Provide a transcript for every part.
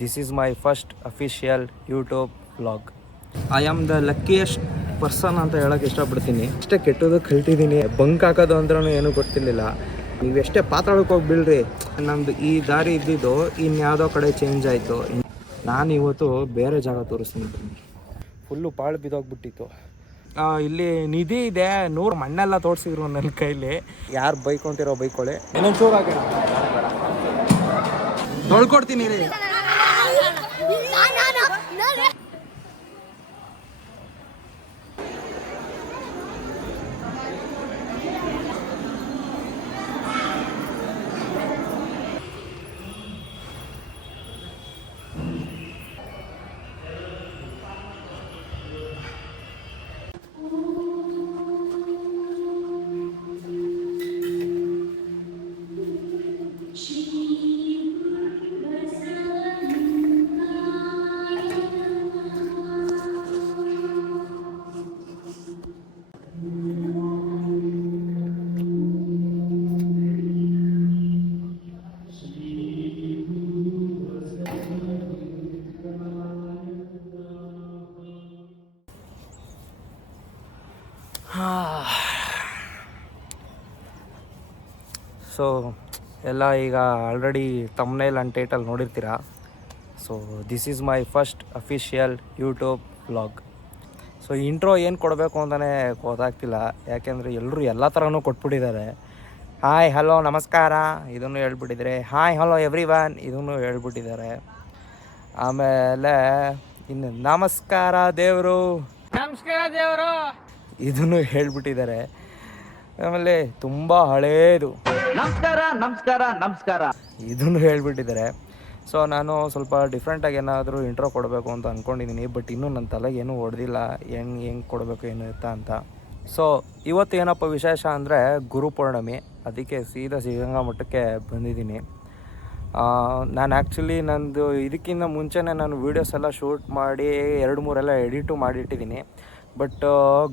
this is my first official YouTube vlog. I am the luckiest person ಅಂತ ಹೇಳೋಕ್ಕೆ ಇಷ್ಟಪಡ್ತೀನಿ. ಅಷ್ಟೇ ಕೆಟ್ಟದ್ದು ಕಲ್ತಿದ್ದೀನಿ. ಬಂಕ್ ಹಾಕೋದು ಅಂದ್ರೂ ಏನೂ ಗೊತ್ತಿರಲಿಲ್ಲ. ನೀವೆಷ್ಟೇ ಪಾತಾಳಕ್ಕೆ ಹೋಗಿ ಬೀಳ್ರಿ, ನಮ್ಮದು ಈ ದಾರಿ ಇದ್ದಿದ್ದು ಇನ್ಯಾವುದೋ ಕಡೆ ಚೇಂಜ್ ಆಯಿತು. ನಾನು ಇವತ್ತು ಬೇರೆ ಜಾಗ ತೋರಿಸ್ತೀನಿ. ಫುಲ್ಲು ಪಾಳು ಬಿದ್ದೋಗ್ಬಿಟ್ಟಿತ್ತು. ಇಲ್ಲಿ ನಿಧಿ ಇದೆ, 100 ಮಣ್ಣೆಲ್ಲ ತೋರಿಸಿದ್ರು ನನ್ನ ಕೈಲಿ. ಯಾರು ಬೈಕೊಂತಿರೋ ಬೈಕೊಳ್ಳಿ. ಇನ್ನೊಂದು ಚೂರು ಹಾಕೋಣ, ತೊಳ್ಕೊಡ್ತೀನಿ ರೀ. ಸೊ ಎಲ್ಲ ಈಗ ಆಲ್ರೆಡಿ ತಮ್ನೇಲ್ ಆ್ಯಂಡ್ ಟೈಟಲ್ ನೋಡಿರ್ತೀರ. So this is my first official YouTube vlog. So intro ಏನು ಕೊಡಬೇಕು ಅಂತಲೇ ಗೊತ್ತಾಗ್ತಿಲ್ಲ, ಯಾಕೆಂದರೆ ಎಲ್ಲರೂ ಎಲ್ಲ ಥರನೂ ಕೊಟ್ಬಿಟ್ಟಿದ್ದಾರೆ. ಹಾಯ್ ಹಲೋ ನಮಸ್ಕಾರ ಇದನ್ನು ಹೇಳ್ಬಿಟ್ಟಿದ್ದಾರೆ, ಹಾಯ್ ಹಲೋ ಎವ್ರಿ ಒನ್ ಇದನ್ನು ಹೇಳ್ಬಿಟ್ಟಿದ್ದಾರೆ. ಆಮೇಲೆ ಇನ್ನು ನಮಸ್ಕಾರ ದೇವರು ಇದನ್ನು ಹೇಳ್ಬಿಟ್ಟಿದ್ದಾರೆ. ಆಮೇಲೆ ತುಂಬ ಹಳೇದು ನಮಸ್ಕಾರ ಇದನ್ನು ಹೇಳ್ಬಿಟ್ಟಿದ್ದಾರೆ. ಸೊ ನಾನು ಸ್ವಲ್ಪ ಡಿಫ್ರೆಂಟಾಗಿ ಏನಾದರೂ ಇಂಟ್ರೋ ಕೊಡಬೇಕು ಅಂತ ಅಂದ್ಕೊಂಡಿದ್ದೀನಿ, ಬಟ್ ಇನ್ನೂ ನನ್ನ ತಲೆಗೆ ಏನೂ ಹೊಡೆದಿಲ್ಲ ಹೆಂಗೆ ಕೊಡಬೇಕು ಏನು ಅಂತ. ಸೊ ಇವತ್ತು ಏನಪ್ಪ ವಿಶೇಷ ಅಂದರೆ ಗುರುಪೌರ್ಣಮಿ, ಅದಕ್ಕೆ ಸೀದಾ ಸಿದ್ಧಗಂಗಾ ಮಠಕ್ಕೆ ಬಂದಿದ್ದೀನಿ. ನಾನು ಆ್ಯಕ್ಚುಲಿ ನಂದು ಇದಕ್ಕಿಂತ ಮುಂಚೆನೇ ನಾನು ವೀಡಿಯೋಸ್ ಎಲ್ಲ ಶೂಟ್ ಮಾಡಿ 2-3 ಎಲ್ಲ ಎಡಿಟು ಮಾಡಿಟ್ಟಿದ್ದೀನಿ. ಬಟ್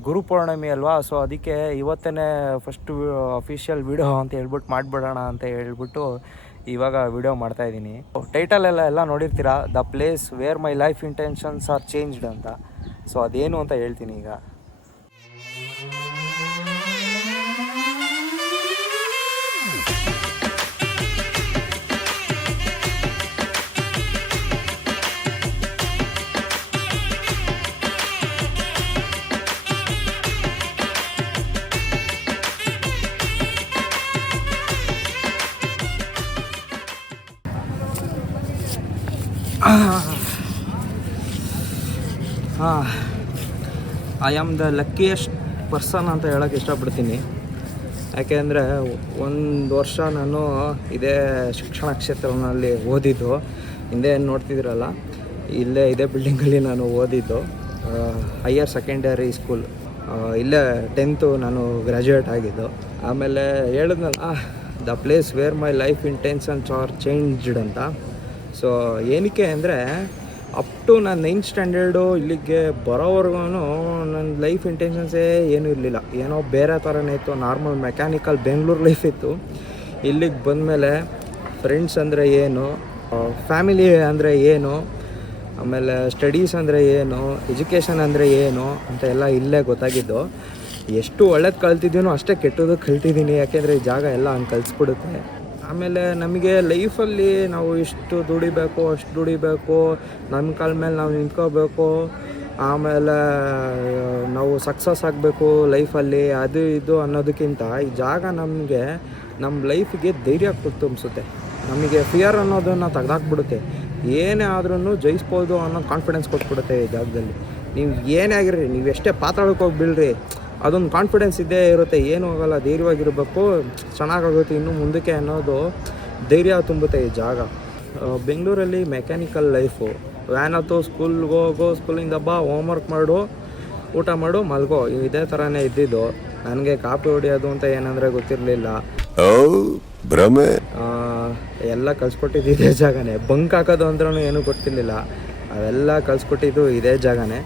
ಗುರುಪೌರ್ಣಮಿ ಅಲ್ವಾ, ಸೊ ಅದಕ್ಕೆ ಇವತ್ತೇ ಫಸ್ಟು ಅಫಿಷಿಯಲ್ ವೀಡಿಯೋ ಅಂತ ಹೇಳ್ಬಿಟ್ಟು ಮಾಡಿಬಿಡೋಣ ಅಂತ ಹೇಳ್ಬಿಟ್ಟು ಇವಾಗ ವೀಡಿಯೋ ಮಾಡ್ತಾಯಿದ್ದೀನಿ. ಟೈಟಲೆಲ್ಲ ನೋಡಿರ್ತೀರ, the place where my life intentions are changed ಅಂತ. ಸೊ ಅದೇನು ಅಂತ ಹೇಳ್ತೀನಿ ಈಗ. I am the luckiest person ಅಂತ ಹೇಳೋಕ್ಕೆ ಇಷ್ಟಪಡ್ತೀನಿ. ಯಾಕೆಂದರೆ 1 ವರ್ಷ ನಾನು ಇದೇ ಶಿಕ್ಷಣ ಕ್ಷೇತ್ರದಲ್ಲಿ ಓದಿದ್ದು. ಹಿಂದೆ ಏನು ನೋಡ್ತಿದ್ದೀರಲ್ಲ, ಇದೇ ಬಿಲ್ಡಿಂಗಲ್ಲಿ ನಾನು ಓದಿದ್ದು. ಹೈಯರ್ ಸೆಕೆಂಡರಿ ಸ್ಕೂಲ್, ಇಲ್ಲೇ 10th ನಾನು ಗ್ರ್ಯಾಜುಯೇಟ್ ಆಗಿದ್ದು. ಆಮೇಲೆ ಹೇಳಿದ್ನಲ್ಲ, the place where my life intentions are changed ಅಂತ. ಸೊ ಏನಕ್ಕೆ ಅಂದರೆ, ಅಪ್ ಟು ನಾನು 9th ಸ್ಟ್ಯಾಂಡರ್ಡು ಇಲ್ಲಿಗೆ ಬರೋವರೆಗೂ ನನ್ನ ಲೈಫ್ ಇಂಟೆನ್ಷನ್ಸೇ ಏನೂ ಇರಲಿಲ್ಲ. ಏನೋ ಬೇರೆ ಥರನೇ ಇತ್ತು, ನಾರ್ಮಲ್ ಮೆಕ್ಯಾನಿಕಲ್ ಬೆಂಗಳೂರು ಲೈಫ್ ಇತ್ತು. ಇಲ್ಲಿಗೆ ಬಂದಮೇಲೆ ಫ್ರೆಂಡ್ಸ್ ಅಂದರೆ ಏನು, ಫ್ಯಾಮಿಲಿ ಅಂದರೆ ಏನು, ಆಮೇಲೆ ಸ್ಟಡೀಸ್ ಅಂದರೆ ಏನು, ಎಜುಕೇಷನ್ ಅಂದರೆ ಏನು ಅಂತ ಎಲ್ಲ ಇಲ್ಲೇ ಗೊತ್ತಾಗಿದ್ದು. ಎಷ್ಟು ಒಳ್ಳೇದು ಕಲ್ತಿದ್ದೀನೋ ಅಷ್ಟೇ ಕೆಟ್ಟದ್ದು ಕಲ್ತಿದ್ದೀನಿ, ಯಾಕೆಂದರೆ ಈ ಜಾಗ ಎಲ್ಲ ಹಂಗೆ ಕಲಿಸ್ಬಿಡುತ್ತೆ. ಆಮೇಲೆ ನಮಗೆ ಲೈಫಲ್ಲಿ ನಾವು ಇಷ್ಟು ದುಡಿಬೇಕು, ಅಷ್ಟು ದುಡಿಬೇಕು, ನಮ್ಮ ಕಾಲ ಮೇಲೆ ನಾವು ನಿಂತ್ಕೋಬೇಕು, ಆಮೇಲೆ ನಾವು ಸಕ್ಸಸ್ ಆಗಬೇಕು ಲೈಫಲ್ಲಿ, ಅದು ಇದು ಅನ್ನೋದಕ್ಕಿಂತ ಈ ಜಾಗ ನಮಗೆ ನಮ್ಮ ಲೈಫಿಗೆ ಧೈರ್ಯ ಕೊಟ್ಟು ಅನಿಸುತ್ತೆ. ನಮಗೆ ಫಿಯರ್ ಅನ್ನೋದನ್ನು ತೆಗೆದಾಕ್ಬಿಡುತ್ತೆ. ಏನೇ ಆದ್ರೂ ಜಯಿಸ್ಬೋದು ಅನ್ನೋ ಕಾನ್ಫಿಡೆನ್ಸ್ ಕೊಟ್ಬಿಡುತ್ತೆ ಈ ಜಾಗದಲ್ಲಿ. ನೀವು ಏನೇ ಆಗಿರ್ರಿ, ನೀವು ಎಷ್ಟೇ ಪಾತಾಳಕ್ಕೆ ಹೋಗಿ ಬೀಳ್ರಿ, ಅದೊಂದು ಕಾನ್ಫಿಡೆನ್ಸ್ ಇದ್ದೇ ಇರುತ್ತೆ. ಏನೂ ಆಗೋಲ್ಲ, ಧೈರ್ಯವಾಗಿರಬೇಕು, ಚೆನ್ನಾಗಾಗುತ್ತೆ ಇನ್ನು ಮುಂದಕ್ಕೆ ಅನ್ನೋದು ಧೈರ್ಯ ತುಂಬುತ್ತೆ ಈ ಜಾಗ. ಬೆಂಗಳೂರಲ್ಲಿ ಮೆಕ್ಯಾನಿಕಲ್ ಲೈಫು, ವ್ಯಾನ್ ಹತ್ತು, ಸ್ಕೂಲ್ಗೆ ಹೋಗೋ, ಸ್ಕೂಲಿಂದ ಬಾ, ಹೋಮ್ವರ್ಕ್ ಮಾಡು, ಊಟ ಮಾಡು, ಮಲ್ಗೋ, ಇದೇ ಥರನೇ ಇದ್ದಿದ್ದು. ನನಗೆ ಕಾಪಿ ಹೊಡಿಯೋದು ಅಂತ ಏನಂದರೆ ಗೊತ್ತಿರಲಿಲ್ಲ. ಭ್ರಮೆ ಎಲ್ಲ ಕಲಿಸ್ಕೊಟ್ಟಿದ್ದು ಇದೇ ಜಾಗನೇ. ಬಂಕ್ ಹಾಕೋದು ಅಂದ್ರೂ ಏನೂ ಗೊತ್ತಿರಲಿಲ್ಲ, ಅವೆಲ್ಲ ಕಲಿಸ್ಕೊಟ್ಟಿದ್ದು ಇದೇ ಜಾಗನೇ.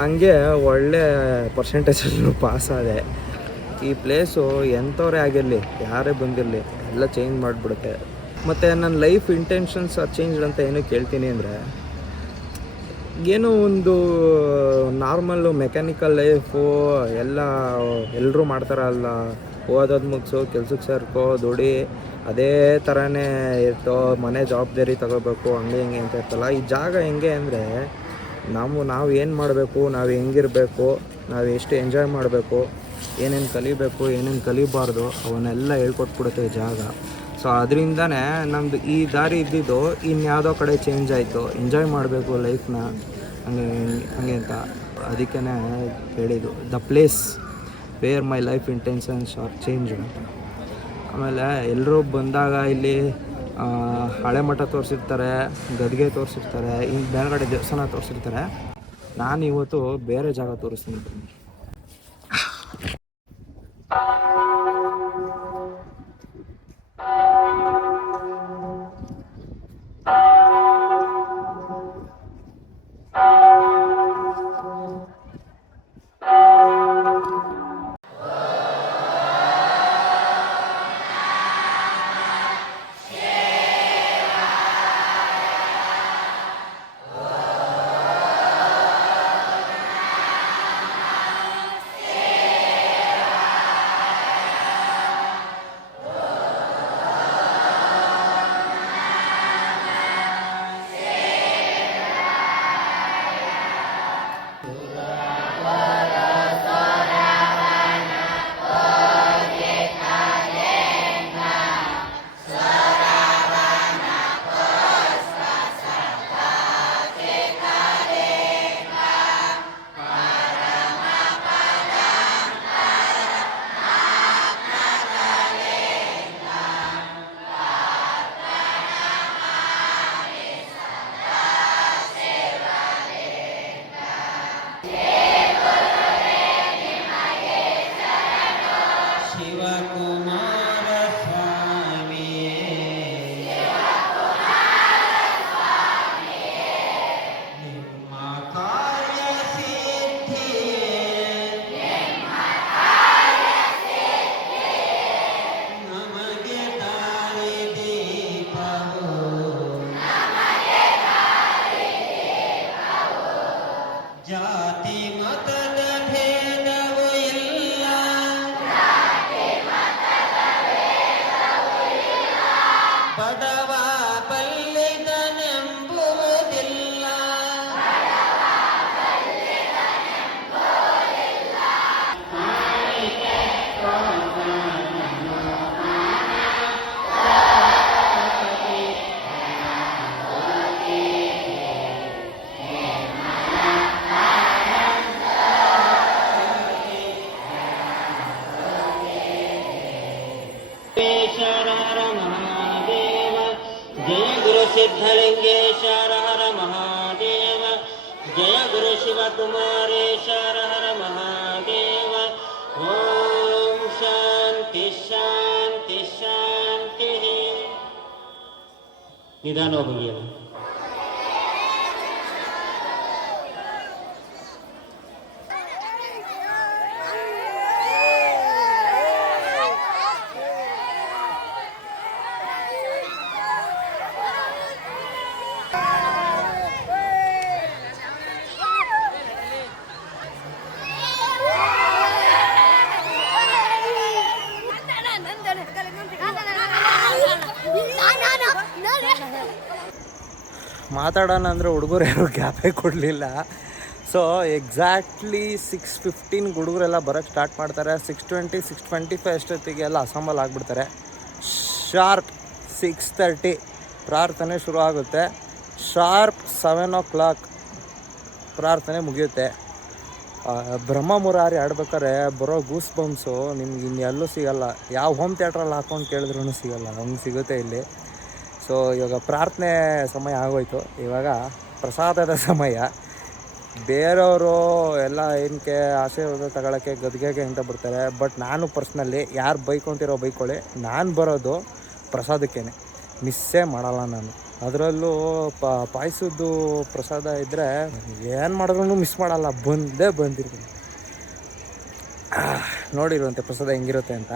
ಹಂಗೆ ಒಳ್ಳೆ ಪರ್ಸೆಂಟೇಜಲ್ಲೂ ಪಾಸಾದೆ. ಈ ಪ್ಲೇಸು ಎಂಥವರೇ ಆಗಿರಲಿ, ಯಾರೇ ಬಂದಿರಲಿ, ಎಲ್ಲ ಚೇಂಜ್ ಮಾಡಿಬಿಡುತ್ತೆ. ಮತ್ತು ನನ್ನ ಲೈಫ್ ಇಂಟೆನ್ಷನ್ಸ್ ಚೇಂಜ್ ಅಂತ ಏನು ಕೇಳ್ತೀನಿ ಅಂದರೆ, ಏನೋ ಒಂದು ನಾರ್ಮಲ್ಲು ಮೆಕ್ಯಾನಿಕಲ್ ಲೈಫು ಎಲ್ಲರೂ ಮಾಡ್ತಾರಲ್ಲ, ಓದೋದು ಮುಗಿಸು, ಕೆಲ್ಸಕ್ಕೆ ಸೇರ್ಕೋ, ದುಡಿ, ಅದೇ ಥರನೇ ಇರ್ತೋ, ಮನೆ ಜವಾಬ್ದಾರಿ ತಗೋಬೇಕು, ಹಂಗೆ ಹಿಂಗೆ ಅಂತ ಇರ್ತಲ್ಲ. ಈ ಜಾಗ ಹೆಂಗೆ ಅಂದರೆ, ನಾವು ಏನು ಮಾಡಬೇಕು, ನಾವು ಹೆಂಗಿರಬೇಕು, ನಾವು ಎಷ್ಟು ಎಂಜಾಯ್ ಮಾಡಬೇಕು, ಏನೇನು ಕಲಿಬೇಕು, ಏನೇನು ಕಲಿಬಾರ್ದು, ಅವನ್ನೆಲ್ಲ ಹೇಳ್ಕೊಟ್ಬಿಡುತ್ತೆ ಈ ಜಾಗ. ಸೊ ಅದರಿಂದನೇ ನಮ್ಮದು ಈ ದಾರಿ ಇದ್ದಿದ್ದು ಇನ್ಯಾವುದೋ ಕಡೆ ಚೇಂಜ್ ಆಯಿತು. ಎಂಜಾಯ್ ಮಾಡಬೇಕು ಲೈಫ್ನ, ಹಂಗೆ ಅಂತ. ಅದಕ್ಕೇ ಹೇಳಿದ್ದು the place where my life intentions R change ಅಂತ. ಆಮೇಲೆ ಎಲ್ಲರೂ ಬಂದಾಗ ಇಲ್ಲಿ ಹಳೆ ಮಠ ತೋರಿಸಿರ್ತಾರೆ, ಗದ್ಗೆ ತೋರಿಸಿರ್ತಾರೆ, ಇನ್ನು ಬೇರೆಗಡೆ ದೇವಸ್ಥಾನ ತೋರಿಸಿರ್ತಾರೆ. ನಾನು ಇವತ್ತು ಬೇರೆ ಜಾಗ ತೋರಿಸ್ತೀನಿ. सिद्धलिंगेश्वर हर महादेव, जय गुरु शिव कुमारेश्वर हर महादेव। ओम शांति शांति शांति। निदान हो गया। ಮಾತಾಡೋಣ ಅಂದರೆ ಹುಡುಗರು ಯಾರು ಗ್ಯಾಪೇ ಕೊಡಲಿಲ್ಲ. ಸೊ ಎಕ್ಸಾಕ್ಟ್ಲಿ 6:15 ಹುಡುಗರೆಲ್ಲ ಬರೋಕ್ಕೆ ಸ್ಟಾರ್ಟ್ ಮಾಡ್ತಾರೆ. 6:20 6:25 ಅಷ್ಟೊತ್ತಿಗೆ ಎಲ್ಲ ಅಸೆಂಬಲ್ ಆಗಿಬಿಡ್ತಾರೆ. ಶಾರ್ಪ್ 6:30 ಪ್ರಾರ್ಥನೆ ಶುರು ಆಗುತ್ತೆ. ಶಾರ್ಪ್ 7 o'clock ಪ್ರಾರ್ಥನೆ ಮುಗಿಯುತ್ತೆ. ಬ್ರಹ್ಮ ಮುರಾರಿ ಆಡ್ಬೇಕಾದ್ರೆ ಬರೋ ಗೂಸ್ ಬಂಪ್ಸು ನಿಮ್ಗೆ ಇನ್ನೆಲ್ಲೂ ಸಿಗೋಲ್ಲ. ಯಾವ ಹೋಮ್ ಥಿಯೇಟ್ರಲ್ಲಿ ಹಾಕೊಂಡು ಕೇಳಿದ್ರೂ ಸಿಗೋಲ್ಲ, ಹಂಗೆ ಸಿಗುತ್ತೆ ಇಲ್ಲಿ. ಸೊ ಇವಾಗ ಪ್ರಾರ್ಥನೆ ಸಮಯ ಆಗೋಯ್ತು. ಇವಾಗ ಪ್ರಸಾದದ ಸಮಯ. ಬೇರೆಯವರು ಎಲ್ಲ ಏನಕ್ಕೆ ಆಶೀರ್ವಾದ ತಗೊಳ್ಳೋಕ್ಕೆ ಗದ್ಗೆಗೆ ಅಂತ ಬರ್ತಾರೆ. ಬಟ್ ನಾನು ಪರ್ಸ್ನಲಿ ಯಾರು ಬೈಕೊಂತಿರೋ ಬೈಕೊಳ್ಳಿ, ನಾನು ಬರೋದು ಪ್ರಸಾದಕ್ಕೇ, ಮಿಸ್ಸೇ ಮಾಡಲ್ಲ ನಾನು. ಅದರಲ್ಲೂ ಪಾಯಸದ್ದು ಪ್ರಸಾದ ಇದ್ದರೆ ಏನು ಮಾಡಿದ್ರೂ ಮಿಸ್ ಮಾಡಲ್ಲ, ಬಂದೇ ಬಂದಿರ್ತೀನಿ. ನೋಡಿರುವಂತೆ ಪ್ರಸಾದ ಹೆಂಗಿರುತ್ತೆ ಅಂತ.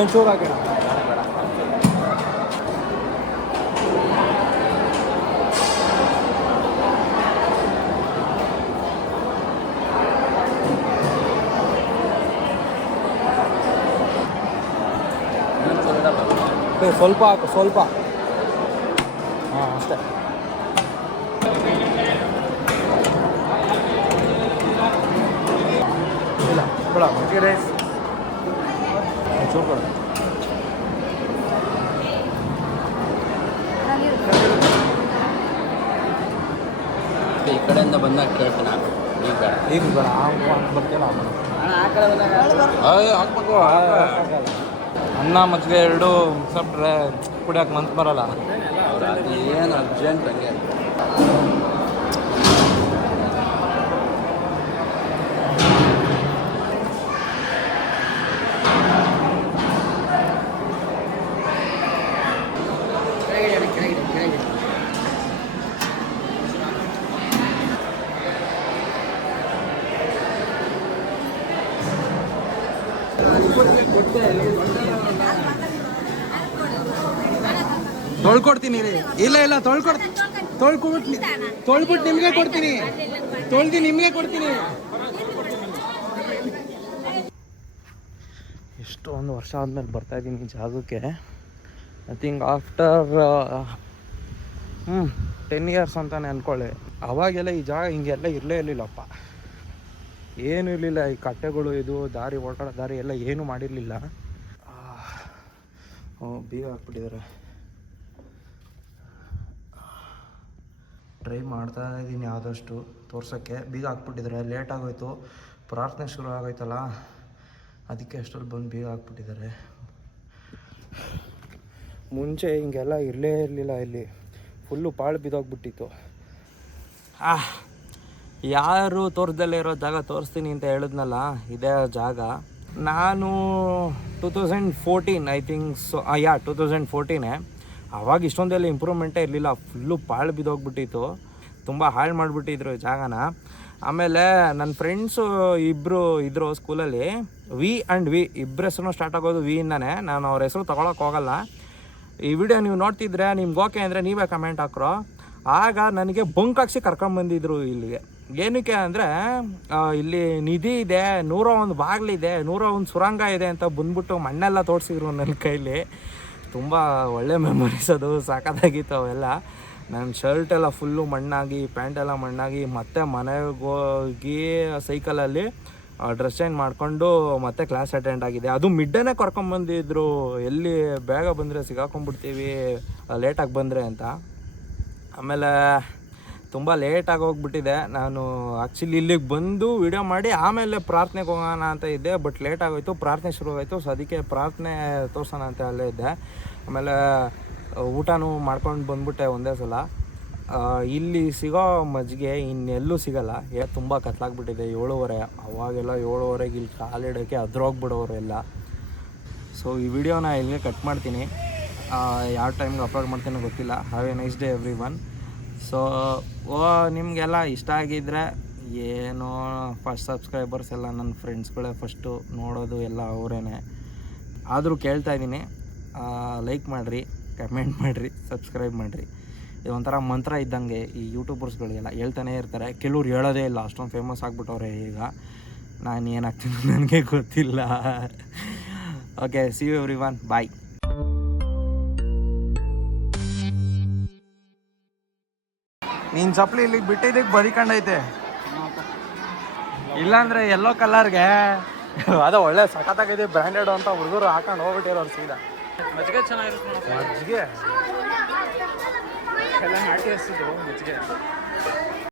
ಇನ್ನೊಂದು ಚೂರು ಹಾಕೋಣ. ಸ್ವಲ್ಪ ಹಾಕು, ಸ್ವಲ್ಪ. ಹಾಂ, ಅಷ್ಟೇ. ಇಲ್ಲ ಬೇಡ, ಮಜ್ಜಿಗೆ ರೈಸ್ ಸೂಪರ್. ಈ ಕಡೆಯಿಂದ ಬಂದಾಗ ಕೇಳ್ತಾನೆ, ಈಗ ಬೇಡ, ಈಗ ಬೇಡ, ಬರ್ತೀರ ಹಾಕ್ಬೇಕು. ಅನ್ನ ಮಜ್ಜಿಗೆ ಎರಡು ಮಿಕ್ಸಬಿಟ್ರೆ ಕುಡಿಯೋಕೆ ಮನ್ಸು ಬರೋಲ್ಲ. ಅದು ಏನು ಅರ್ಜೆಂಟ್ ಹಂಗೆ. ತೊಳ್ಕೊಡ್ತೀನಿ ರೀ. ಇಲ್ಲ ಇಲ್ಲ, ತೊಳ್ಬಿಟ್ಟು ನಿಮಗೆ ಕೊಡ್ತೀನಿ. ತೊಳ್ದು ನಿಮಗೆ ಕೊಡ್ತೀನಿ. ಎಷ್ಟು ಒಂದು ವರ್ಷ ಆದಮೇಲೆ ಬರ್ತಾಯಿದ್ದೀನಿ ಜಾಗಕ್ಕೆ. ಐ ಥಿಂಕ್ ಆಫ್ಟರ್ 10 years ಅಂತಲೇ ಅಂದ್ಕೊಳ್ಳಿ. ಅವಾಗೆಲ್ಲ ಈ ಜಾಗ ಹಿಂಗೆಲ್ಲ ಇರಲೇ ಇರಲಿಲ್ಲಪ್ಪ. ಏನೂ ಇರಲಿಲ್ಲ. ಈ ಕಟ್ಟೆಗಳು, ಇದು ದಾರಿ, ಓಡಾಡೋ ದಾರಿ ಎಲ್ಲ ಏನೂ ಮಾಡಿರಲಿಲ್ಲ. ಬೀಗ ಹಾಕ್ಬಿಟ್ಟಿದ್ದಾರೆ. ಟ್ರೈ ಮಾಡ್ತಾ ಇದ್ದೀನಿ ಆದಷ್ಟು ತೋರ್ಸೋಕ್ಕೆ. ಬೀಗ ಹಾಕ್ಬಿಟ್ಟಿದ್ದಾರೆ. ಲೇಟ್ ಆಗೋಯ್ತು, ಪ್ರಾರ್ಥನೆ ಶುರು ಆಗೋಯ್ತಲ್ಲ, ಅದಕ್ಕೆ ಅಷ್ಟರಲ್ಲಿ ಬಂದು ಬೀಗ ಹಾಕ್ಬಿಟ್ಟಿದ್ದಾರೆ. ಮುಂಚೆ ಹಿಂಗೆಲ್ಲ ಇರಲೇ ಇರಲಿಲ್ಲ. ಇಲ್ಲಿ ಫುಲ್ಲು ಪಾಳು ಬಿದ್ದೋಗ್ಬಿಟ್ಟಿತ್ತು. ಯಾರು ತೋರಿಸ್ದಲ್ಲೇ ಇರೋ ಜಾಗ ತೋರಿಸ್ತೀನಿ ಅಂತ ಹೇಳಿದ್ನಲ್ಲ, ಇದೇ ಜಾಗ. ನಾನು 2014 ಐ ಥಿಂಕ್ ಸೊ, 2014 ಆವಾಗ ಇಷ್ಟೊಂದೆಲ್ಲ ಇಂಪ್ರೂವ್ಮೆಂಟೇ ಇರಲಿಲ್ಲ. ಫುಲ್ಲು ಪಾಳು ಬಿದ್ದೋಗ್ಬಿಟ್ಟಿತ್ತು. ತುಂಬ ಹಾಳು ಮಾಡಿಬಿಟ್ಟಿದ್ರು ಜಾಗನ. ಆಮೇಲೆ ನನ್ನ ಫ್ರೆಂಡ್ಸು ಇಬ್ಬರು ಇದ್ದರು ಸ್ಕೂಲಲ್ಲಿ. ವಿ ಇಬ್ಬರ ಹೆಸರು ಸ್ಟಾರ್ಟ್ ಆಗೋದು ವಿ ಇಂದಾನೆ. ನಾನು ಅವ್ರ ಹೆಸರು ತೊಗೊಳಕ್ಕೆ ಹೋಗಲ್ಲ. ಈ ವಿಡಿಯೋ ನೀವು ನೋಡ್ತಿದ್ರೆ ನಿಮ್ಗೆ ಓಕೆ ಅಂದರೆ ನೀವೇ ಕಮೆಂಟ್ ಹಾಕ್ರೋ. ಆಗ ನನಗೆ ಬಂಕ್ ಹಾಕ್ಸಿ ಕರ್ಕೊಂಬಂದಿದ್ರು ಇಲ್ಲಿಗೆ. ಏನಕ್ಕೆ ಅಂದರೆ ಇಲ್ಲಿ ನಿಧಿ ಇದೆ, 101 ಬಾಗಿಲಿದೆ, 101 ಸುರಂಗ ಇದೆ ಅಂತ ಬಂದ್ಬಿಟ್ಟು ಮಣ್ಣೆಲ್ಲ ತೋರಿಸಿದ್ರು ನನ್ನ ಕೈಲಿ. ತುಂಬ ಒಳ್ಳೆ ಮೆಮೊರೀಸ್ ಅದು. ಸಾಕಾಗಿತ್ತು ಅವೆಲ್ಲ. ನನ್ನ ಶರ್ಟೆಲ್ಲ ಫುಲ್ಲು ಮಣ್ಣಾಗಿ, ಪ್ಯಾಂಟೆಲ್ಲ ಮಣ್ಣಾಗಿ, ಮತ್ತೆ ಮನೆಗೆ ಹೋಗಿ ಸೈಕಲಲ್ಲಿ ಡ್ರೆಸ್ ಚೇಂಜ್ ಮಾಡಿಕೊಂಡು ಮತ್ತೆ ಕ್ಲಾಸ್ ಅಟೆಂಡ್ ಆಗಿದೆ. ಅದು ಮಿಡ್ಡೇನೆ ಕರ್ಕೊಂಬಂದಿದ್ರು. ಎಲ್ಲಿ ಬೇಗ ಬಂದರೆ ಸಿಗಾಕೊಂಡ್ಬಿಡ್ತೀವಿ ಲೇಟಾಗಿ ಬಂದರೆ ಅಂತ. ಆಮೇಲೆ ತುಂಬ ಲೇಟಾಗಿ ಹೋಗ್ಬಿಟ್ಟಿದೆ. ನಾನು ಆ್ಯಕ್ಚುಲಿ ಇಲ್ಲಿಗೆ ಬಂದು ವಿಡಿಯೋ ಮಾಡಿ ಆಮೇಲೆ ಪ್ರಾರ್ಥನೆಗೆ ಹೋಗೋಣ ಅಂತ ಇದ್ದೆ. ಬಟ್ ಲೇಟ್ ಆಗೋಯ್ತು, ಪ್ರಾರ್ಥನೆ ಶುರುವಾಯಿತು. ಸೊ ಅದಕ್ಕೆ ಪ್ರಾರ್ಥನೆ ತೋರ್ಸೋಣ ಅಂತ ಅಲ್ಲೇ ಇದ್ದೆ. ಆಮೇಲೆ ಊಟನೂ ಮಾಡ್ಕೊಂಡು ಬಂದ್ಬಿಟ್ಟೆ ಒಂದೇ ಸಲ. ಇಲ್ಲಿ ಸಿಗೋ ಮಜ್ಜಿಗೆ ಇನ್ನೆಲ್ಲೂ ಸಿಗೋಲ್ಲ. ತುಂಬ ಕತ್ಲಾಗ್ಬಿಟ್ಟಿದೆ. 7:30. ಅವಾಗೆಲ್ಲ 7:30ಗೆ ಇಲ್ಲಿ ಕಾಲಿಡೋಕ್ಕೆ ಅದ್ರೋಗ್ಬಿಡೋರು ಎಲ್ಲ. ಸೊ ಈ ವಿಡಿಯೋನ ಇಲ್ಲಿಗೆ ಕಟ್ ಮಾಡ್ತೀನಿ. ಯಾವ ಟೈಮ್ಗೆ ಅಪ್ಲೋಡ್ ಮಾಡ್ತೀನೋ ಗೊತ್ತಿಲ್ಲ. Have A nice day every one. So ನಿಮಗೆಲ್ಲ ಇಷ್ಟ ಆಗಿದ್ದರೆ, ಏನೋ ಫಸ್ಟ್ ಸಬ್ಸ್ಕ್ರೈಬರ್ಸ್ ಎಲ್ಲ ನನ್ನ ಫ್ರೆಂಡ್ಸ್ಗಳೇ ಫಸ್ಟು ನೋಡೋದು ಎಲ್ಲ ಅವರೇನೆ. ಆದರೂ ಕೇಳ್ತಾಯಿದ್ದೀನಿ, ಲೈಕ್ ಮಾಡಿರಿ, ಕಮೆಂಟ್ ಮಾಡಿರಿ, ಸಬ್ಸ್ಕ್ರೈಬ್ ಮಾಡಿರಿ. ಇದೊಂಥರ ಮಂತ್ರ ಇದ್ದಂಗೆ ಈ ಯೂಟ್ಯೂಬರ್ಸ್ಗಳಿಗೆಲ್ಲ ಹೇಳ್ತಾನೆ ಇರ್ತಾರೆ. ಕೆಲವ್ರು ಹೇಳೋದೇ ಇಲ್ಲ, ಅಷ್ಟೊಂದು ಫೇಮಸ್ ಆಗಿಬಿಟ್ಟವ್ರೆ ಈಗ. ನಾನು ಏನಾಗ್ತೀನಿ ನನಗೆ ಗೊತ್ತಿಲ್ಲ. Okay, see you everyone, bye. ನೀನು ಚಪ್ಪಲಿ ಇಲ್ಲಿಗೆ ಬಿಟ್ಟಿದ್ದಕ್ಕೆ ಬದಿಕೊಂಡೈತೆ. ಇಲ್ಲಾಂದರೆ ಎಲ್ಲೋ ಕಲರ್ಗೆ ಅದು ಒಳ್ಳೆ ಸಖತ್ತಾಗಿದೆ, ಬ್ರ್ಯಾಂಡೆಡ್ ಅಂತ ಹುಡುಗರು ಹಾಕೊಂಡು ಹೋಗ್ಬಿಟ್ಟಿರೋರು ಸೀದಾ. ಮಜ್ಜಿಗೆ ಚೆನ್ನಾಗಿರುತ್ತೆ. ಮಜ್ಜಿಗೆ ಎಲ್ಲ ನಾಟಿ ಹಸಿದು ಮಜ್ಜಿಗೆ.